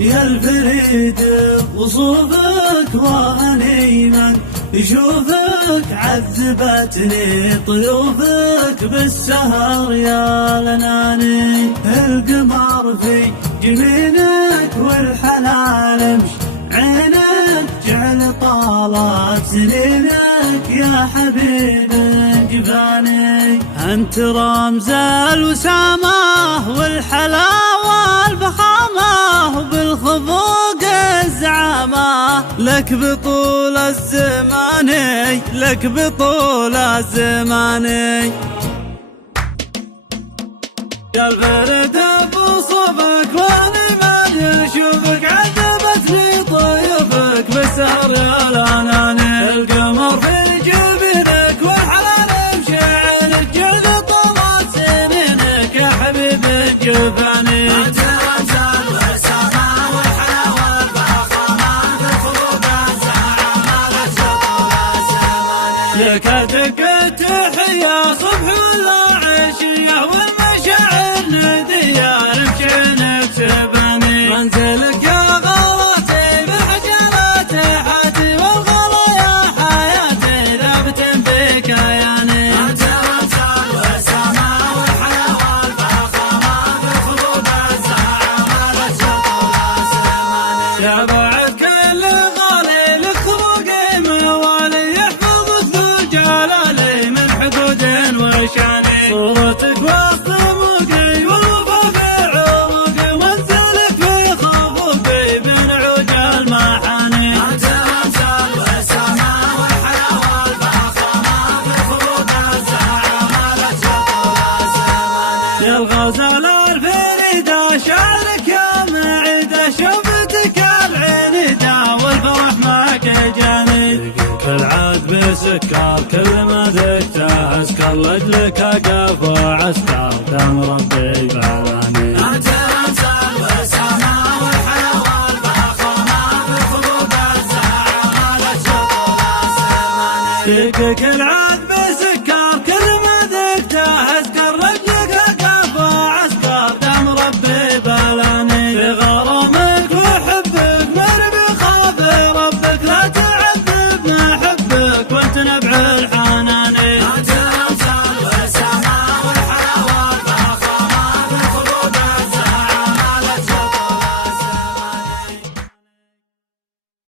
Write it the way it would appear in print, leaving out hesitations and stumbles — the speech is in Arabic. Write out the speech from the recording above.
يا الفريد وصوفك وهني من يشوفك، عذبتني طيوفك بالسهر يا لناني. القمر في جميلك والحلال مش عينك، جعل طالت سنينك يا حبيب جفاني. انت رمز الوسامة والحلاوة والفخامة، وبالخفوق الزعامة لك بطول الزمان، لك بطول الزمان. يا الفرد بصوبك وانا من يشوفك، عذبتني طيفك بالسهر يا لناني. القمر في جبينك والحلال مشعلك، جعل طلعت سنينك يا حبيب الجفاني. انت رمز الوسامة والحلاوة والفخامة، بالخلود الزعامة لك بطول الزمان. لك ادق التحية صبح ولا عشية، والمشاعر ندية بشينك سباني. منزلك يا غلاتي بالحجالات حياتي، والغلا يا حياتي ثابت بكياني. انت رمز الوسامة والحلاوة والفخامة، بالخلود الزعامة لك بطول الزمان. يا بعد كل غالي لك خلقي موالي، يحفظك ذو الجلال من حدود وشاني. صورتك وسط موقي والوفا في عروقي، وانزلك في خفوقي بين عود المحاني. انت رمز الوسامة والحلاوة والفخامة، بالخلود الزعامة لك بطول الزمان. يا الغزال الفريدة شعرك يا معيدة، شوفتك العنيدة والفرح معك جاني. كل عاد بسكر كل ما ذقته اسكر، لاجلك اقف وعسكر دام ربي بعلاني. انت رمز الوسامة والحلاوة والفخامة، بالخلود الزعامة لك بطول الزمان. فيك كل عاد